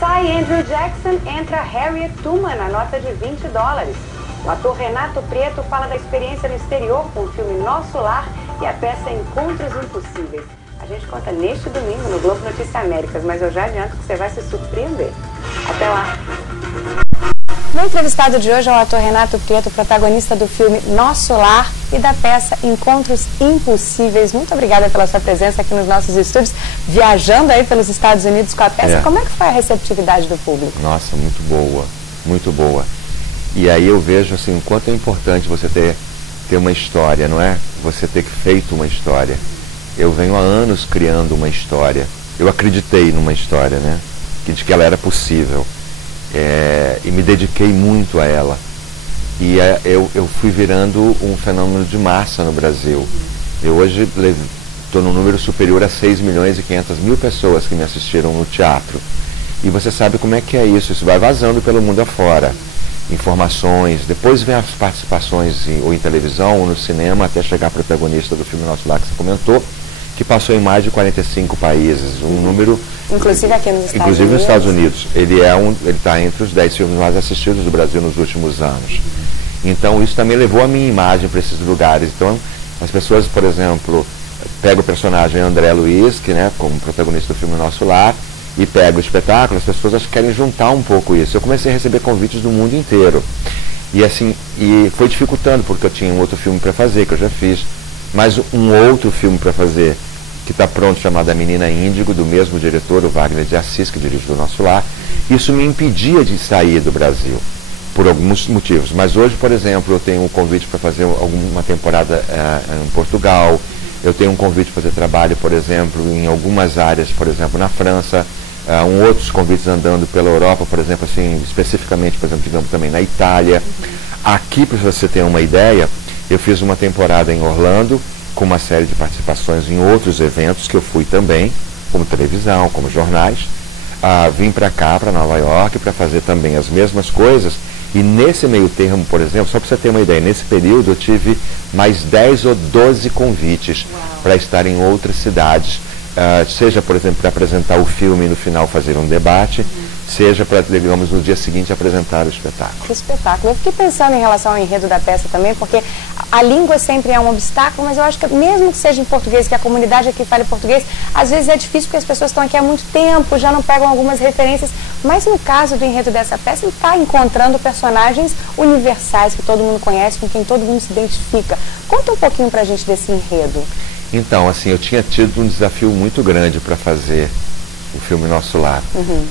Sai Andrew Jackson, entra Harriet Tubman na nota de $20. O ator Renato Prieto fala da experiência no exterior com o filme Nosso Lar e a peça Encontros Impossíveis. A gente conta neste domingo no Globo Notícias Américas, mas eu já adianto que você vai se surpreender. Até lá! No entrevistado de hoje é o ator Renato Prieto, protagonista do filme Nosso Lar e da peça Encontros Impossíveis. Muito obrigada pela sua presença aqui nos nossos estúdios, viajando aí pelos Estados Unidos com a peça. Como é que foi a receptividade do público? Nossa, muito boa, muito boa. E aí eu vejo assim, o quanto é importante você ter uma história, não é? Você ter feito uma história. Eu venho há anos criando uma história. Eu acreditei numa história, né? De que ela era possível. E me dediquei muito a ela. E eu fui virando um fenômeno de massa no Brasil. Eu hoje estou num número superior a 6.500.000 pessoas que me assistiram no teatro. E você sabe como é que é isso. Isso vai vazando pelo mundo afora. Informações, depois vem as participações ou em televisão ou no cinema, até chegar a protagonista do filme Nosso Lar, que você comentou, que passou em mais de 45 países, um número... Inclusive aqui nos Estados Unidos. Inclusive nos Estados Unidos. Ele está entre os 10 filmes mais assistidos do Brasil nos últimos anos. Então isso também levou a minha imagem para esses lugares. Então as pessoas, por exemplo, pegam o personagem André Luiz, que, né, como protagonista do filme Nosso Lar, e pega o espetáculo, as pessoas acho que querem juntar um pouco isso. Eu comecei a receber convites do mundo inteiro. E assim, foi dificultando, porque eu tinha um outro filme para fazer, que eu já fiz, mas um outro filme para fazer, que está pronto, chamado A Menina Índigo, do mesmo diretor, o Wagner de Assis, que dirige o Nosso Lar. Isso me impedia de sair do Brasil, por alguns motivos. Mas hoje, por exemplo, eu tenho um convite para fazer uma temporada em Portugal, eu tenho um convite para fazer trabalho, por exemplo, em algumas áreas, por exemplo, na França, outros convites andando pela Europa, por exemplo, assim, especificamente, por exemplo, digamos, também na Itália. Aqui, para você ter uma ideia, eu fiz uma temporada em Orlando, com uma série de participações em outros eventos que eu fui também, como televisão, como jornais. Vim para cá, para Nova York, para fazer também as mesmas coisas. E nesse meio termo, por exemplo, só para você ter uma ideia, nesse período eu tive mais 10 ou 12 convites para estar em outras cidades. Seja, por exemplo, para apresentar o filme e no final fazer um debate, seja para, digamos, no dia seguinte apresentar o espetáculo. Que espetáculo. Eu fiquei pensando em relação ao enredo da peça também, porque a língua sempre é um obstáculo, mas eu acho que mesmo que seja em português, que a comunidade aqui fale português, às vezes é difícil porque as pessoas estão aqui há muito tempo, já não pegam algumas referências, mas no caso do enredo dessa peça, ele está encontrando personagens universais que todo mundo conhece, com quem todo mundo se identifica. Conta um pouquinho pra gente desse enredo. Então, assim, eu tinha tido um desafio muito grande para fazer o filme Nosso Lar.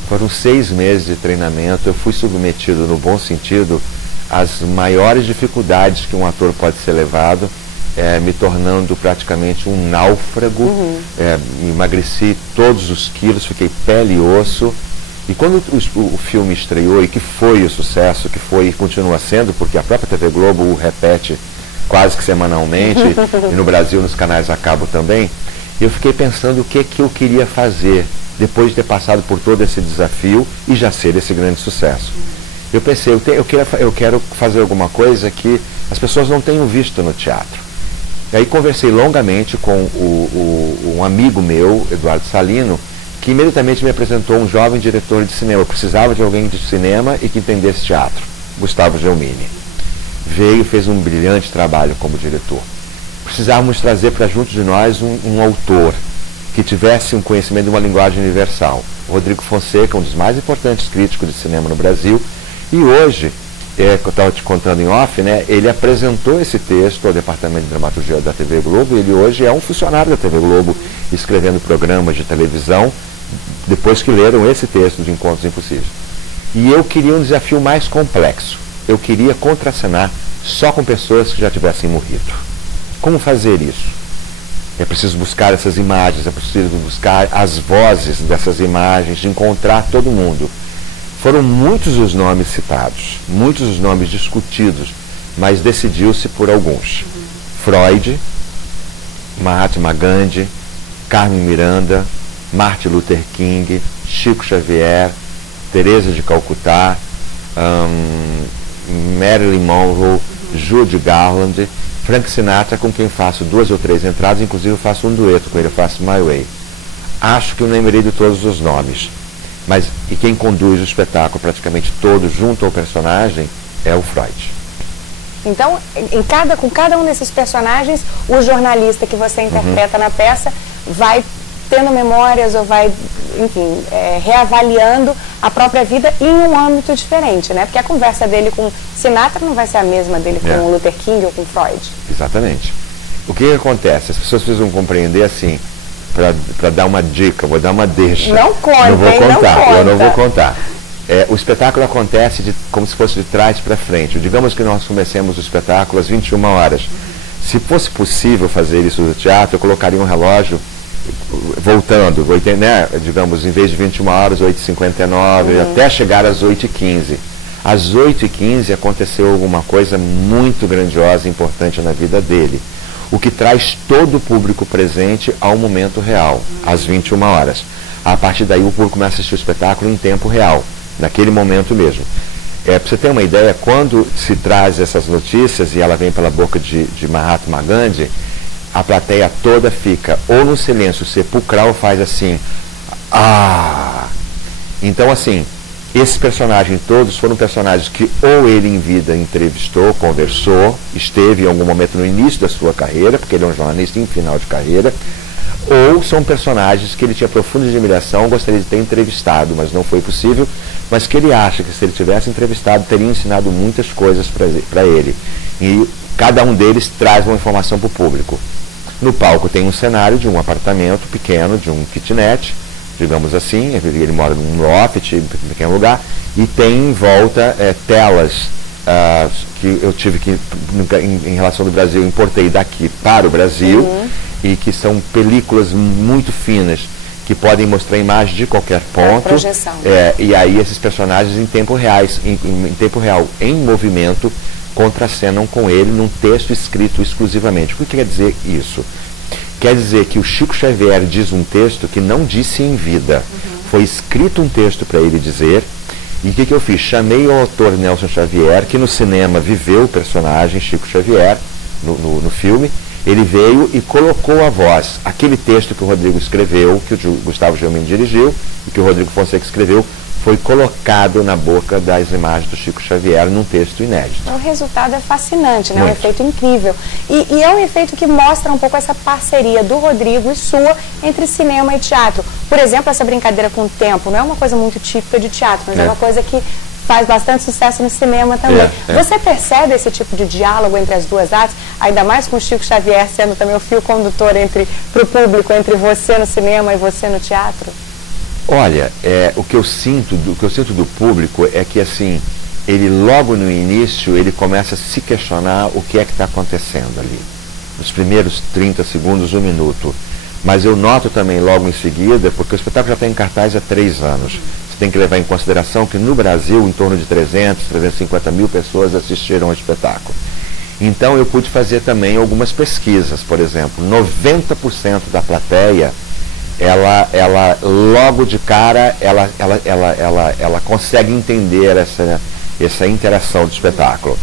Foram 6 meses de treinamento, eu fui submetido, no bom sentido, às maiores dificuldades que um ator pode ser levado, me tornando praticamente um náufrago, emagreci todos os quilos, fiquei pele e osso. E quando o filme estreou, e que foi o sucesso, que foi e continua sendo, porque a própria TV Globo o repete quase que semanalmente, e no Brasil nos canais a cabo também, eu fiquei pensando o que eu queria fazer depois de ter passado por todo esse desafio e já ser esse grande sucesso. Eu pensei, eu quero fazer alguma coisa que as pessoas não tenham visto no teatro. E aí conversei longamente com um amigo meu, Eduardo Salino, que imediatamente me apresentou um jovem diretor de cinema. Eu precisava de alguém de cinema e que entendesse teatro, Gustavo Gelmini. Veio, fez um brilhante trabalho como diretor. Precisávamos trazer para junto de nós um autor que tivesse um conhecimento de uma linguagem universal. O Rodrigo Fonseca, um dos mais importantes críticos de cinema no Brasil, e hoje, que eu estava te contando em off, né, ele apresentou esse texto ao Departamento de Dramaturgia da TV Globo, e ele hoje é um funcionário da TV Globo, escrevendo programas de televisão, depois que leram esse texto de Encontros Impossíveis. E eu queria um desafio mais complexo. Eu queria contracenar só com pessoas que já tivessem morrido. Como fazer isso? É preciso buscar essas imagens, é preciso buscar as vozes dessas imagens, de encontrar todo mundo. Foram muitos os nomes citados, muitos os nomes discutidos, mas decidiu-se por alguns. Freud, Mahatma Gandhi, Carmen Miranda, Martin Luther King, Chico Xavier, Teresa de Calcutá, Marilyn Monroe, Judy Garland, Frank Sinatra, com quem faço 2 ou 3 entradas, inclusive eu faço um dueto com ele, eu faço My Way. Acho que eu lembrei de todos os nomes, E quem conduz o espetáculo praticamente todo junto ao personagem é o Freud. Então, com cada um desses personagens, o jornalista que você interpreta na peça vai tendo memórias ou vai, enfim, reavaliando a própria vida em um âmbito diferente, né? Porque a conversa dele com Sinatra não vai ser a mesma dele com o Luther King ou com Freud. Exatamente. O que acontece? As pessoas precisam compreender assim, para dar uma dica, vou dar uma deixa. Não conta, não vou contar, não conta. Eu não vou contar. O espetáculo acontece como se fosse de trás para frente. Digamos que nós comecemos o espetáculo às 21 horas. Se fosse possível fazer isso no teatro, eu colocaria um relógio voltando, né? Digamos, em vez de 21 horas, 8h59, até chegar às 8h15. Às 8h15 aconteceu alguma coisa muito grandiosa e importante na vida dele, o que traz todo o público presente ao momento real, às 21 horas. A partir daí o público começa a assistir o espetáculo em tempo real, naquele momento mesmo. Para você ter uma ideia, quando se traz essas notícias e ela vem pela boca de Mahatma Gandhi, a plateia toda fica ou no silêncio sepulcral, faz assim, Então, assim, esses personagens todos foram personagens que ou ele em vida entrevistou, conversou, esteve em algum momento no início da sua carreira, porque ele é um jornalista em final de carreira, ou são personagens que ele tinha profunda admiração, gostaria de ter entrevistado, mas não foi possível, mas que ele acha que se ele tivesse entrevistado, teria ensinado muitas coisas para ele. E cada um deles traz uma informação para o público. No palco tem um cenário de um apartamento pequeno, de um kitnet, digamos assim, ele mora num loft, em um pequeno lugar, e tem em volta telas que eu tive que, em relação ao Brasil, importei daqui para o Brasil, e que são películas muito finas, que podem mostrar imagens de qualquer ponto. Projeção. E aí esses personagens em tempo real, em movimento, contracenam com ele num texto escrito exclusivamente. O que quer dizer isso? Quer dizer que o Chico Xavier diz um texto que não disse em vida. Foi escrito um texto para ele dizer, e o que eu fiz? Chamei o autor Nelson Xavier, que no cinema viveu o personagem Chico Xavier, no filme. Ele veio e colocou a voz. Aquele texto que o Rodrigo escreveu, que o Gustavo Gelmin dirigiu, e que o Rodrigo Fonseca escreveu, foi colocado na boca das imagens do Chico Xavier num texto inédito. O resultado é fascinante, né? É um Muito. efeito incrível. E é um efeito que mostra um pouco essa parceria do Rodrigo e sua entre cinema e teatro. Por exemplo, essa brincadeira com o tempo não é uma coisa muito típica de teatro, mas é uma coisa que faz bastante sucesso no cinema também. Você percebe esse tipo de diálogo entre as duas artes, ainda mais com o Chico Xavier sendo também o fio condutor para o público, entre você no cinema e você no teatro? Olha, o que eu sinto do público é que, assim, ele logo no início, ele começa a se questionar o que é que está acontecendo ali. Nos primeiros 30 segundos, 1 minuto. Mas eu noto também logo em seguida, porque o espetáculo já está em cartaz há 3 anos. Você tem que levar em consideração que no Brasil, em torno de 350 mil pessoas assistiram ao espetáculo. Então eu pude fazer também algumas pesquisas. Por exemplo, 90% da plateia, ela logo de cara, ela consegue entender essa interação do espetáculo.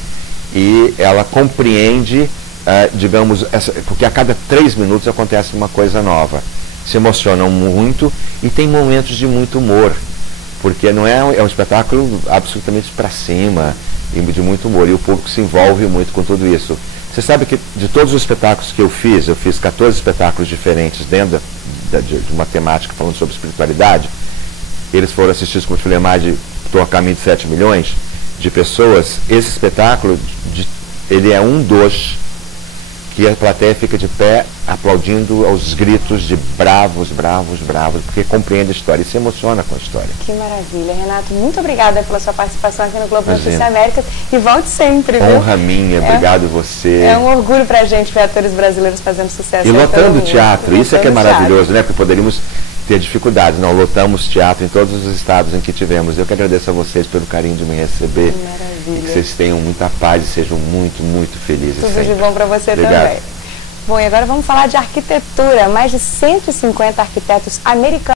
E ela compreende, digamos, porque a cada 3 minutos acontece uma coisa nova. Se emocionam muito e tem momentos de muito humor, porque não é um espetáculo absolutamente para cima, e de muito humor, e o público se envolve muito com tudo isso. Você sabe que de todos os espetáculos que eu fiz 14 espetáculos diferentes dentro de uma temática falando sobre espiritualidade. Eles foram assistidos, como eu falei, mais de a caminho de 7 milhões de pessoas. Esse espetáculo, ele é um dos que a plateia fica de pé aplaudindo aos gritos de bravos, bravos, bravos, porque compreende a história e se emociona com a história. Que maravilha, Renato. Muito obrigada pela sua participação aqui no Globo Notícias Américas e volte sempre, viu? Honra minha, obrigado você. É um orgulho pra gente ver atores brasileiros fazendo sucesso. E lotando o teatro, isso é que é maravilhoso, né? Porque poderíamos ter dificuldades. Não, lotamos teatro em todos os estados em que tivemos. Eu que agradeço a vocês pelo carinho de me receber. Que maravilha. E que vocês tenham muita paz e sejam muito, muito felizes. Tudo sempre. de bom para você também. Bom, e agora vamos falar de arquitetura. Mais de 150 arquitetos americanos